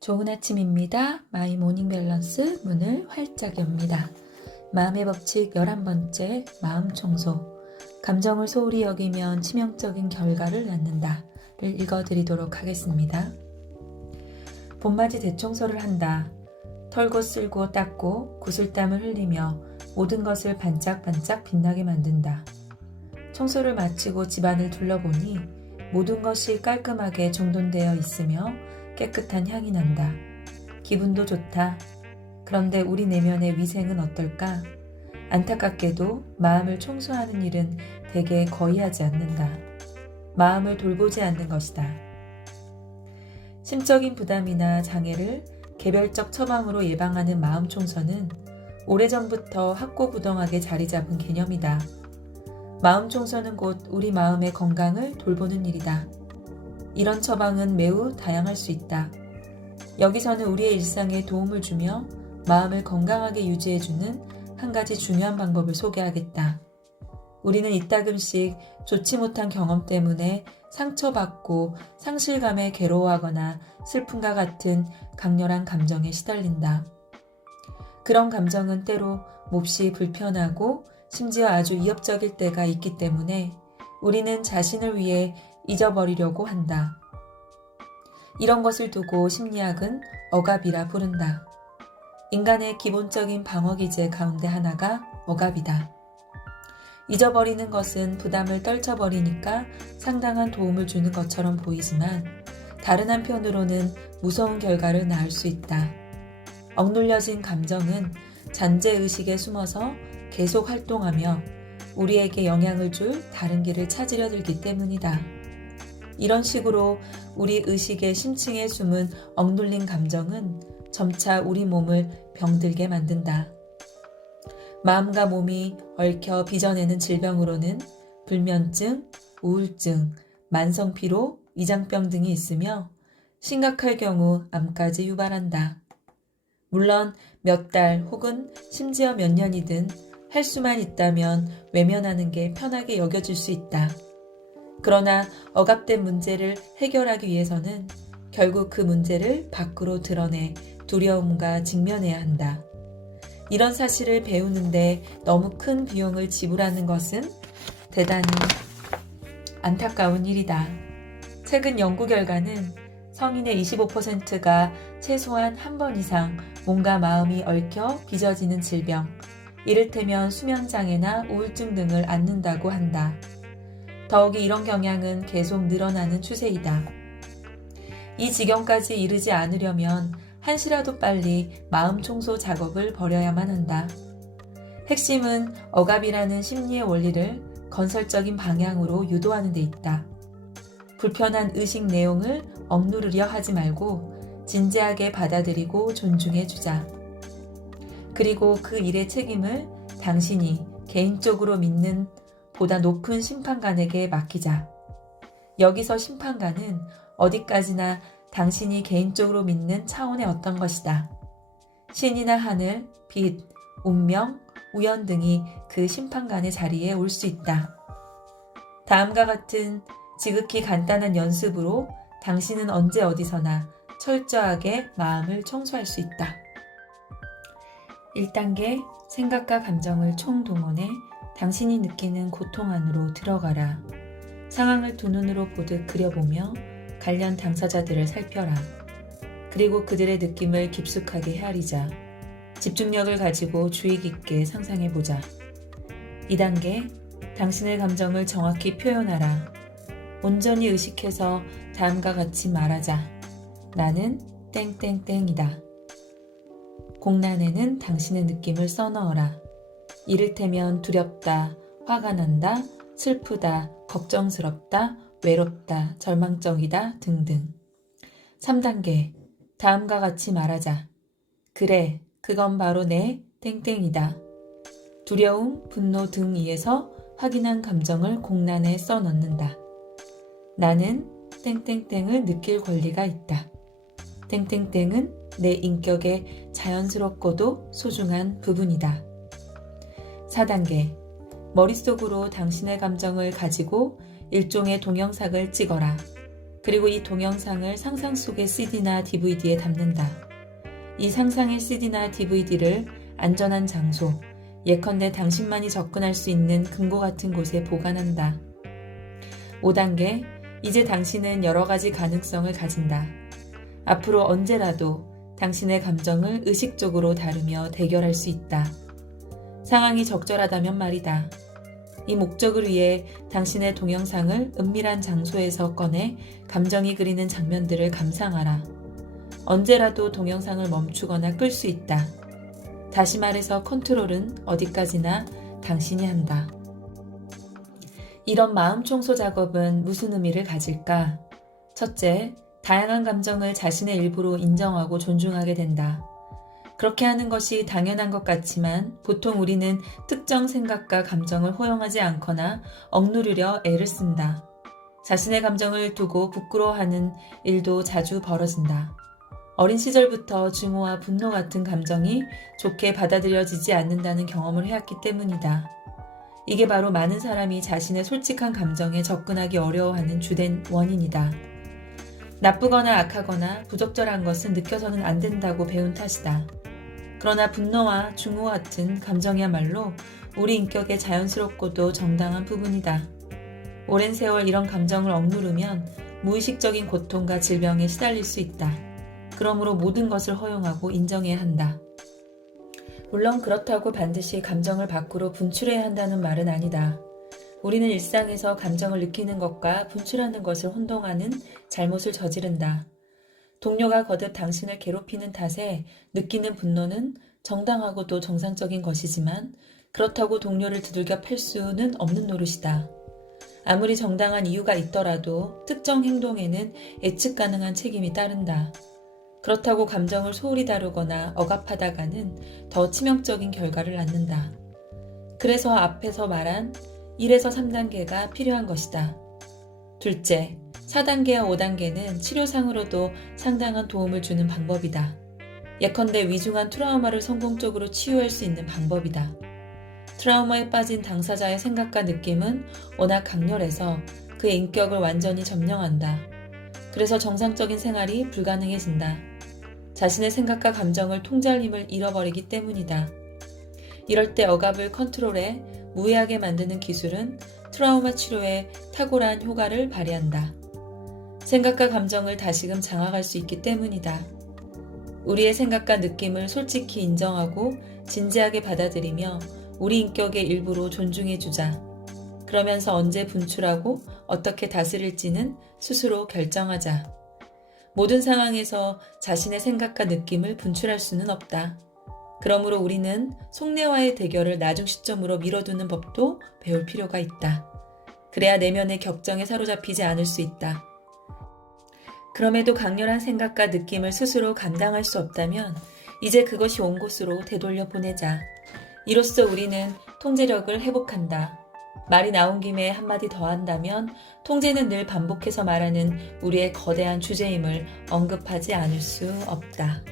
좋은 아침입니다. 마이 모닝 밸런스 문을 활짝 엽니다. 마음의 법칙 11번째 마음 청소. 감정을 소홀히 여기면 치명적인 결과를 낳는다를 읽어드리도록 하겠습니다. 봄맞이 대청소를 한다. 털고 쓸고 닦고 구슬땀을 흘리며 모든 것을 반짝반짝 빛나게 만든다. 청소를 마치고 집안을 둘러보니 모든 것이 깔끔하게 정돈되어 있으며 깨끗한 향이 난다. 기분도 좋다. 그런데 우리 내면의 위생은 어떨까? 안타깝게도 마음을 청소하는 일은 대개 거의 하지 않는다. 마음을 돌보지 않는 것이다. 심적인 부담이나 장애를 개별적 처방으로 예방하는 마음 청소는 오래전부터 학고부동하게 자리 잡은 개념이다. 마음 청소는 곧 우리 마음의 건강을 돌보는 일이다. 이런 처방은 매우 다양할 수 있다. 여기서는 우리의 일상에 도움을 주며 마음을 건강하게 유지해주는 한 가지 중요한 방법을 소개하겠다. 우리는 이따금씩 좋지 못한 경험 때문에 상처받고 상실감에 괴로워하거나 슬픔과 같은 강렬한 감정에 시달린다. 그런 감정은 때로 몹시 불편하고 심지어 아주 위협적일 때가 있기 때문에 우리는 자신을 위해 잊어버리려고 한다. 이런 것을 두고 심리학은 억압이라 부른다. 인간의 기본적인 방어기제 가운데 하나가 억압이다. 잊어버리는 것은 부담을 떨쳐버리니까 상당한 도움을 주는 것처럼 보이지만 다른 한편으로는 무서운 결과를 낳을 수 있다. 억눌려진 감정은 잔재의식에 숨어서 계속 활동하며 우리에게 영향을 줄 다른 길을 찾으려 들기 때문이다. 이런 식으로 우리 의식의 심층에 숨은 억눌린 감정은 점차 우리 몸을 병들게 만든다. 마음과 몸이 얽혀 빚어내는 질병으로는 불면증, 우울증, 만성피로, 위장병 등이 있으며 심각할 경우 암까지 유발한다. 물론 몇 달 혹은 심지어 몇 년이든 할 수만 있다면 외면하는 게 편하게 여겨질 수 있다. 그러나 억압된 문제를 해결하기 위해서는 결국 그 문제를 밖으로 드러내 두려움과 직면해야 한다. 이런 사실을 배우는데 너무 큰 비용을 지불하는 것은 대단히 안타까운 일이다. 최근 연구 결과는 성인의 25%가 최소한 한 번 이상 몸과 마음이 얽혀 빚어지는 질병, 이를테면 수면장애나 우울증 등을 앓는다고 한다. 더욱이 이런 경향은 계속 늘어나는 추세이다. 이 지경까지 이르지 않으려면 한시라도 빨리 마음 청소 작업을 벌여야만 한다. 핵심은 억압이라는 심리의 원리를 건설적인 방향으로 유도하는 데 있다. 불편한 의식 내용을 억누르려 하지 말고 진지하게 받아들이고 존중해 주자. 그리고 그 일의 책임을 당신이 개인적으로 믿는 보다 높은 심판관에게 맡기자. 여기서 심판관은 어디까지나 당신이 개인적으로 믿는 차원의 어떤 것이다. 신이나 하늘, 빛, 운명, 우연 등이 그 심판관의 자리에 올 수 있다. 다음과 같은 지극히 간단한 연습으로 당신은 언제 어디서나 철저하게 마음을 청소할 수 있다. 1단계 생각과 감정을 총동원해 당신이 느끼는 고통 안으로 들어가라. 상황을 두 눈으로 보듯 그려보며 관련 당사자들을 살펴라. 그리고 그들의 느낌을 깊숙하게 헤아리자. 집중력을 가지고 주의 깊게 상상해보자. 2단계 당신의 감정을 정확히 표현하라. 온전히 의식해서 다음과 같이 말하자. 나는 땡땡땡이다. 공란에는 당신의 느낌을 써넣어라. 이를테면 두렵다, 화가 난다, 슬프다, 걱정스럽다, 외롭다, 절망적이다 등등. 3단계 다음과 같이 말하자. 그래, 그건 바로 내 땡땡이다. 두려움, 분노 등 위에서 확인한 감정을 공란에 써넣는다. 나는 땡땡땡을 느낄 권리가 있다. 땡땡땡은 내 인격의 자연스럽고도 소중한 부분이다. 4단계 머릿속으로 당신의 감정을 가지고 일종의 동영상을 찍어라. 그리고 이 동영상을 상상 속의 CD나 DVD에 담는다. 이 상상의 CD나 DVD를 안전한 장소, 예컨대 당신만이 접근할 수 있는 금고 같은 곳에 보관한다. 5단계, 이제 당신은 여러 가지 가능성을 가진다. 앞으로 언제라도 당신의 감정을 의식적으로 다루며 대결할 수 있다. 상황이 적절하다면 말이다. 이 목적을 위해 당신의 동영상을 은밀한 장소에서 꺼내 감정이 그리는 장면들을 감상하라. 언제라도 동영상을 멈추거나 끌 수 있다. 다시 말해서 컨트롤은 어디까지나 당신이 한다. 이런 마음 청소 작업은 무슨 의미를 가질까? 첫째, 다양한 감정을 자신의 일부로 인정하고 존중하게 된다. 그렇게 하는 것이 당연한 것 같지만 보통 우리는 특정 생각과 감정을 허용하지 않거나 억누르려 애를 쓴다. 자신의 감정을 두고 부끄러워하는 일도 자주 벌어진다. 어린 시절부터 증오와 분노 같은 감정이 좋게 받아들여지지 않는다는 경험을 해왔기 때문이다. 이게 바로 많은 사람이 자신의 솔직한 감정에 접근하기 어려워하는 주된 원인이다. 나쁘거나 악하거나 부적절한 것은 느껴서는 안 된다고 배운 탓이다. 그러나 분노와 증오 같은 감정이야말로 우리 인격의 자연스럽고도 정당한 부분이다. 오랜 세월 이런 감정을 억누르면 무의식적인 고통과 질병에 시달릴 수 있다. 그러므로 모든 것을 허용하고 인정해야 한다. 물론 그렇다고 반드시 감정을 밖으로 분출해야 한다는 말은 아니다. 우리는 일상에서 감정을 느끼는 것과 분출하는 것을 혼동하는 잘못을 저지른다. 동료가 거듭 당신을 괴롭히는 탓에 느끼는 분노는 정당하고도 정상적인 것이지만 그렇다고 동료를 두들겨 팰 수는 없는 노릇이다. 아무리 정당한 이유가 있더라도 특정 행동에는 예측 가능한 책임이 따른다. 그렇다고 감정을 소홀히 다루거나 억압하다가는 더 치명적인 결과를 낳는다. 그래서 앞에서 말한 1에서 3단계가 필요한 것이다. 둘째, 4단계와 5단계는 치료상으로도 상당한 도움을 주는 방법이다. 예컨대 위중한 트라우마를 성공적으로 치유할 수 있는 방법이다. 트라우마에 빠진 당사자의 생각과 느낌은 워낙 강렬해서 그의 인격을 완전히 점령한다. 그래서 정상적인 생활이 불가능해진다. 자신의 생각과 감정을 통제할 힘을 잃어버리기 때문이다. 이럴 때 억압을 컨트롤해 무해하게 만드는 기술은 트라우마 치료에 탁월한 효과를 발휘한다. 생각과 감정을 다시금 장악할 수 있기 때문이다. 우리의 생각과 느낌을 솔직히 인정하고 진지하게 받아들이며 우리 인격의 일부로 존중해주자. 그러면서 언제 분출하고 어떻게 다스릴지는 스스로 결정하자. 모든 상황에서 자신의 생각과 느낌을 분출할 수는 없다. 그러므로 우리는 속내와의 대결을 나중 시점으로 미뤄두는 법도 배울 필요가 있다. 그래야 내면의 격정에 사로잡히지 않을 수 있다. 그럼에도 강렬한 생각과 느낌을 스스로 감당할 수 없다면 이제 그것이 온 곳으로 되돌려 보내자. 이로써 우리는 통제력을 회복한다. 말이 나온 김에 한마디 더 한다면 통제는 늘 반복해서 말하는 우리의 거대한 주제임을 언급하지 않을 수 없다.